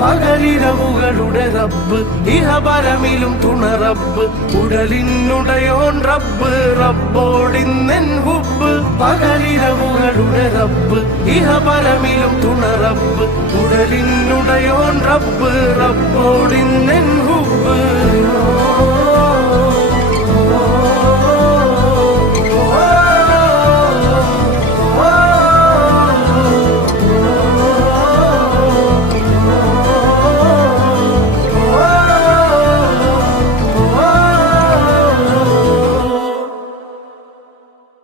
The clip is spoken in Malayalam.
പകലിരവുകളുടെ റബ്ബ് ഇഹപരമിലും തുണ റബ്ബ് ഉടലിനുടയോൻ റബ്ബ് റബ്ബോടിന്നെൻ ഹുബ് പകലിരവുകളുടെ റബ്ബ് ഇഹപരമിലും തുണ റബ്ബ് ഉടലിനുടയോൻ റബ്ബ് റബ്ബോടിന്നെൻ ഹുബ്